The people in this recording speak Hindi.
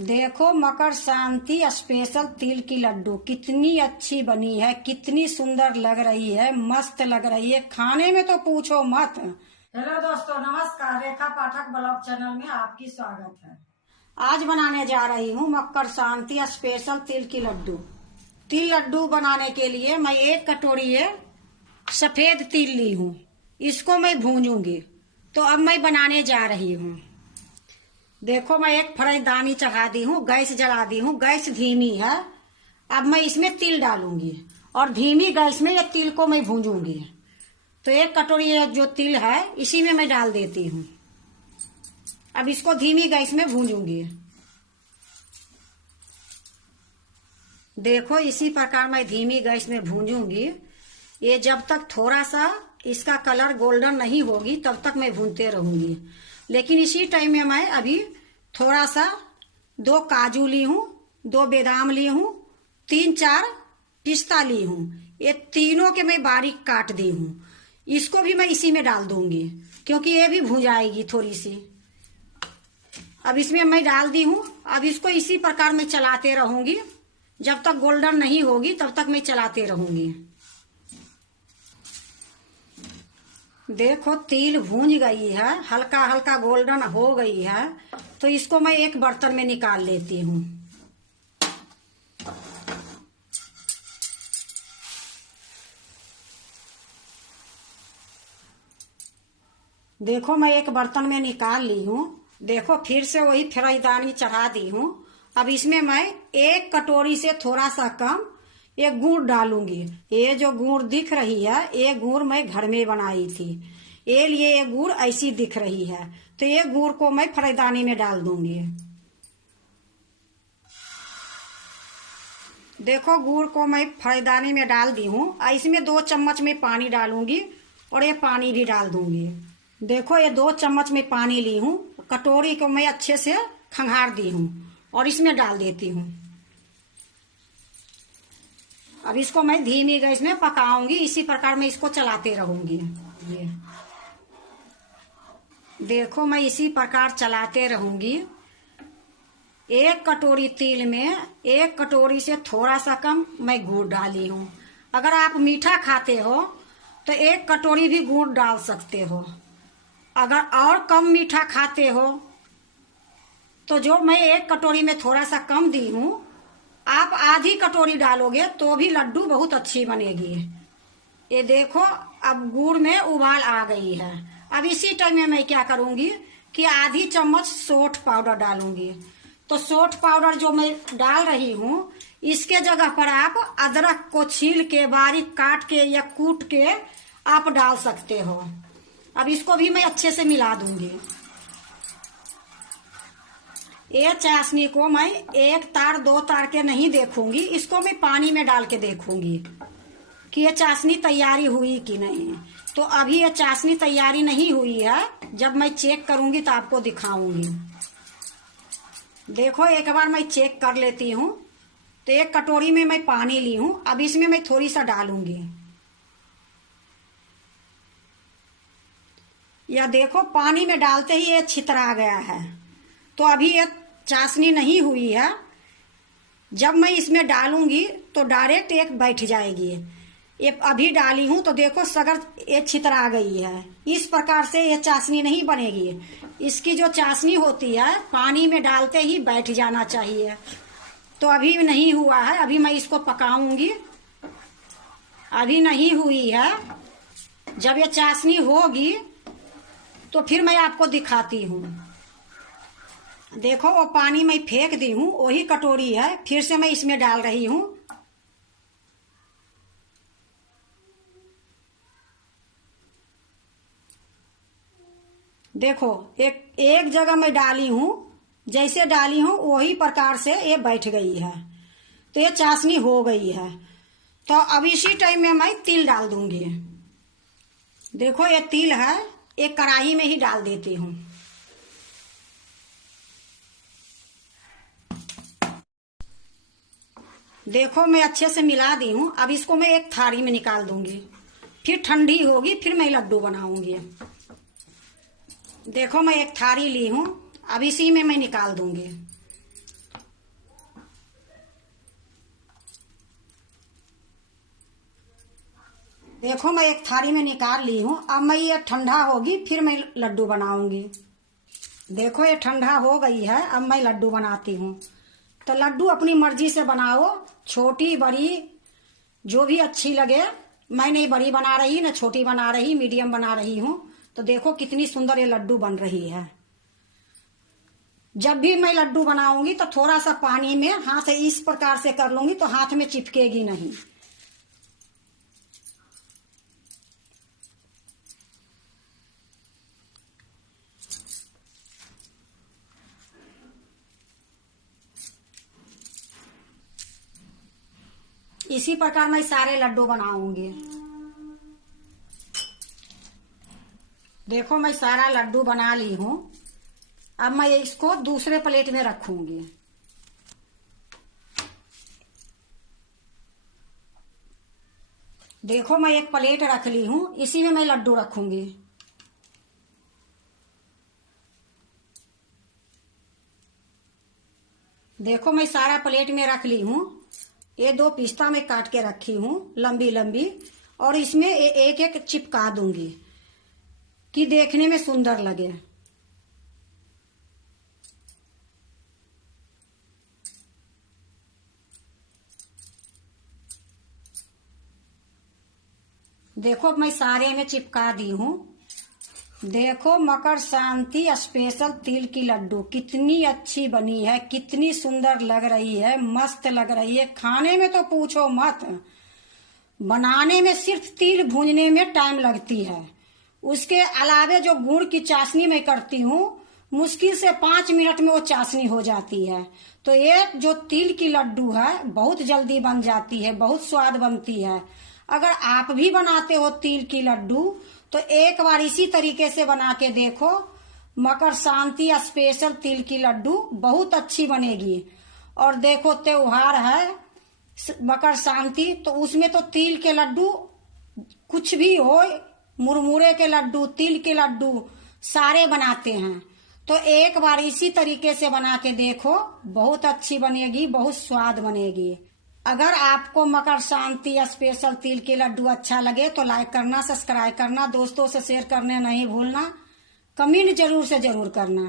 देखो मकर शांति स्पेशल तिल की लड्डू कितनी अच्छी बनी है, कितनी सुंदर लग रही है, मस्त लग रही है। खाने में तो पूछो मत। हेलो दोस्तों, नमस्कार। रेखा पाठक ब्लॉग चैनल में आपकी स्वागत है। आज बनाने जा रही हूँ मकर शांति स्पेशल तिल की लड्डू। तिल लड्डू बनाने के लिए मैं 1 कटोरी सफेद तिल ली हूँ। इसको मैं भूंजूंगी। तो अब मैं बनाने जा रही हूँ। देखो मैं एक फरजदानी चढ़ा दी हूँ, गैस जला दी हूँ। गैस धीमी है। अब मैं इसमें तिल डालूंगी और धीमी गैस में ये तिल को मैं भूंजूंगी। तो 1 कटोरी जो तिल है इसी में मैं डाल देती हूँ। अब इसको धीमी गैस में भूंजूंगी। देखो इसी प्रकार मैं धीमी गैस में भूंजूंगी। ये जब तक थोड़ा सा इसका कलर गोल्डन नहीं होगी तब तक मैं भूनते रहूंगी। लेकिन इसी टाइम में मैं अभी थोड़ा सा 2 काजू ली हूँ, 2 बादाम ली हूँ, 3-4 पिस्ता ली हूँ। ये तीनों के मैं बारीक काट दी हूँ। इसको भी मैं इसी में डाल दूंगी क्योंकि ये भी भून जाएगी थोड़ी सी। अब इसमें मैं डाल दी हूँ। अब इसको इसी प्रकार मैं चलाते रहूंगी। जब तक गोल्डन नहीं होगी तब तक मैं चलाते रहूंगी। देखो तिल भूंज गई है, हल्का हल्का गोल्डन हो गई है। तो इसको मैं एक बर्तन में निकाल लेती हूँ। देखो मैं एक बर्तन में निकाल ली हूँ। देखो फिर से वही फरजदानी चढ़ा दी हूँ। अब इसमें मैं 1 कटोरी से थोड़ा सा कम ये गुड़ डालूंगी। ये जो गुड़ दिख रही है ये गुड़ मैं घर में बनाई थी, ये लिए ये गुड़ ऐसी दिख रही है। तो ये गुड़ को मैं फरजदानी में डाल दूंगी। देखो गुड़ को मैं फरजदानी में डाल दी हूँ। इसमें 2 चम्मच में पानी डालूंगी और ये पानी भी डाल दूंगी। देखो ये 2 चम्मच में पानी ली हूँ। कटोरी को मैं अच्छे से खंगार दी हूँ और इसमें डाल देती हूँ। अब इसको मैं धीमी गैस में पकाऊंगी। इसी प्रकार मैं इसको चलाते रहूंगी। ये देखो मैं इसी प्रकार चलाते रहूंगी। 1 कटोरी तिल में 1 कटोरी से थोड़ा सा कम मैं गुड़ डाली हूँ। अगर आप मीठा खाते हो तो 1 कटोरी भी गुड़ डाल सकते हो। अगर और कम मीठा खाते हो तो जो मैं 1 कटोरी में थोड़ा सा कम दी हूँ, आप आधी कटोरी डालोगे तो भी लड्डू बहुत अच्छी बनेगी। ये देखो अब गुड़ में उबाल आ गई है। अब इसी टाइम में मैं क्या करूंगी कि आधी चम्मच सौंठ पाउडर डालूंगी। तो सौंठ पाउडर जो मैं डाल रही हूँ इसके जगह पर आप अदरक को छील के बारीक काट के या कूट के आप डाल सकते हो। अब इसको भी मैं अच्छे से मिला दूंगी। ये चाशनी को मैं 1 तार 2 तार के नहीं देखूंगी, इसको मैं पानी में डाल के देखूंगी कि ये चाशनी तैयारी हुई कि नहीं। तो अभी ये चाशनी तैयारी नहीं हुई है। जब मैं चेक करूंगी तो आपको दिखाऊंगी। देखो एक बार मैं चेक कर लेती हूँ। तो 1 कटोरी में मैं पानी ली हूँ। अब इसमें मैं थोड़ी सा डालूंगी। या देखो पानी में डालते ही ये छितरा गया है। तो अभी ये चाशनी नहीं हुई है। जब मैं इसमें डालूंगी तो डायरेक्ट एक बैठ जाएगी। ये अभी डाली हूं तो देखो सगर ये छितरा गई है। इस प्रकार से ये चाशनी नहीं बनेगी। इसकी जो चाशनी होती है पानी में डालते ही बैठ जाना चाहिए। तो अभी नहीं हुआ है। अभी मैं इसको पकाऊंगी। अभी नहीं हुई है। जब ये चाशनी होगी तो फिर मैं आपको दिखाती हूँ। देखो वो पानी मैं फेंक दी हूँ, वही कटोरी है। फिर से मैं इसमें डाल रही हूँ। देखो एक जगह मैं डाली हूँ, जैसे डाली हूँ वही प्रकार से ये बैठ गई है। तो ये चाशनी हो गई है। तो अब इसी टाइम में मैं तिल डाल दूंगी। देखो ये तिल है, एक कढ़ाई में ही डाल देती हूँ। देखो मैं अच्छे से मिला दी हूँ। अब इसको मैं एक थाली में निकाल दूंगी। फिर ठंडी होगी फिर मैं लड्डू बनाऊंगी। देखो मैं एक थाली ली हूँ। अब इसी में मैं निकाल दूंगी। देखो मैं एक थाली में निकाल ली हूँ। अब मैं ये ठंडा होगी फिर मैं लड्डू बनाऊंगी। देखो ये ठंडा हो गई है, अब मैं लड्डू बनाती हूँ। तो लड्डू अपनी मर्जी से बनाओ, छोटी बड़ी जो भी अच्छी लगे। मैं नहीं बड़ी बना रही न छोटी बना रही, मीडियम बना रही हूँ। तो देखो कितनी सुंदर ये लड्डू बन रही है। जब भी मैं लड्डू बनाऊंगी तो थोड़ा सा पानी में हाथ से इस प्रकार से कर लूंगी तो हाथ में चिपकेगी नहीं। इसी प्रकार मैं सारे लड्डू बनाऊंगी। देखो मैं सारा लड्डू बना ली हूं। अब मैं इसको दूसरे प्लेट में रखूंगी। देखो मैं एक प्लेट रख ली हूं, इसी में मैं लड्डू रखूंगी। देखो मैं सारा प्लेट में रख ली हूं। ये 2 पिस्ता में काट के रखी हूं लंबी लंबी, और इसमें एक एक चिपका दूंगी कि देखने में सुंदर लगे। देखो मैं सारे में चिपका दी हूँ। देखो मकर संक्रांति स्पेशल तिल की लड्डू कितनी अच्छी बनी है, कितनी सुंदर लग रही है, मस्त लग रही है। खाने में तो पूछो मत, बनाने में सिर्फ तिल भूनने में टाइम लगती है। उसके अलावे जो गुड़ की चाशनी मैं करती हूँ, मुश्किल से 5 मिनट में वो चाशनी हो जाती है। तो ये जो तिल की लड्डू है बहुत जल्दी बन जाती है, बहुत स्वाद बनती है। अगर आप भी बनाते हो तिल की लड्डू तो एक बार इसी तरीके से बना के देखो। मकर संक्रांति स्पेशल तिल की लड्डू बहुत अच्छी बनेगी। और देखो त्योहार है मकर संक्रांति, तो उसमें तो तिल के लड्डू कुछ भी हो, मुरमुरे के लड्डू, तिल के लड्डू सारे बनाते हैं। तो एक बार इसी तरीके से बना के देखो, बहुत अच्छी बनेगी, बहुत स्वाद बनेगी। अगर आपको मकर संक्रांति स्पेशल तिल के लड्डू अच्छा लगे तो लाइक करना, सब्सक्राइब करना, दोस्तों से शेयर करने नहीं भूलना, कमेंट जरूर से जरूर करना।